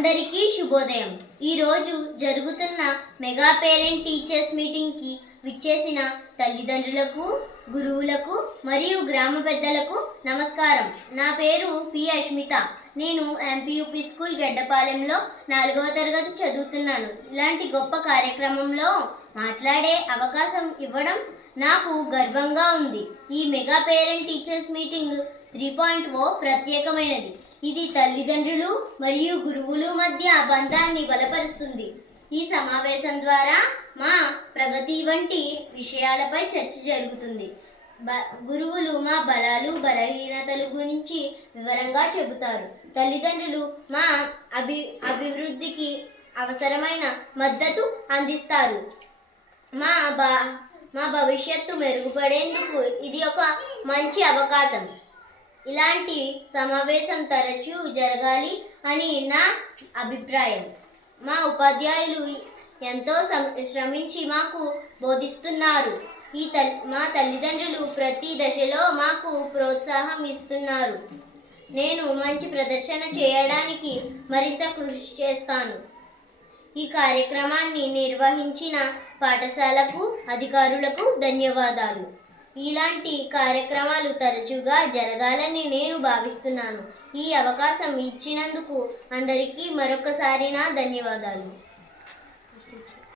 అందరికీ శుభోదయం. ఈరోజు జరుగుతున్న మెగా పేరెంట్ టీచర్స్ మీటింగ్కి విచ్చేసిన తల్లిదండ్రులకు, గురువులకు మరియు గ్రామ పెద్దలకు నమస్కారం. నా పేరు పి అష్మిత. నేను ఎంపీయూపీ స్కూల్ గెడ్డపాలెంలో 4వ తరగతి చదువుతున్నాను. ఇలాంటి గొప్ప కార్యక్రమంలో మాట్లాడే అవకాశం ఇవ్వడం నాకు గర్వంగా ఉంది. ఈ మెగా పేరెంట్ టీచర్స్ మీటింగ్ 3.0 ప్రత్యేకమైనది. ఇది తల్లిదండ్రులు మరియు గురువుల మధ్య బంధాన్ని బలపరుస్తుంది. ఈ సమావేశం ద్వారా మా ప్రగతి వంటి విషయాలపై చర్చ జరుగుతుంది. గురువులు మా బలాలు, బలహీనతల గురించి వివరంగా చెబుతారు. తల్లిదండ్రులు మా అభివృద్ధికి అవసరమైన మద్దతు అందిస్తారు. మా భవిష్యత్తు మెరుగుపడేందుకు ఇది ఒక మంచి అవకాశం. ఇలాంటి సమావేశం తరచూ జరగాలి అని నా అభిప్రాయం. మా ఉపాధ్యాయులు ఎంతో శ్రమించి మాకు బోధిస్తున్నారు. మా తల్లిదండ్రులు ప్రతి దశలో మాకు ప్రోత్సాహం ఇస్తున్నారు. నేను మంచి ప్రదర్శన చేయడానికి మరింత కృషి చేస్తాను. ఈ కార్యక్రమాన్ని నిర్వహించిన పాఠశాలకు, అధికారులకు ధన్యవాదాలు. ఇలాంటి కార్యక్రమాలు తరచుగా జరగాలని నేను భావిస్తున్నాను. ఈ అవకాశం ఇచ్చినందుకు అందరికీ మరొకసారి నా ధన్యవాదాలు.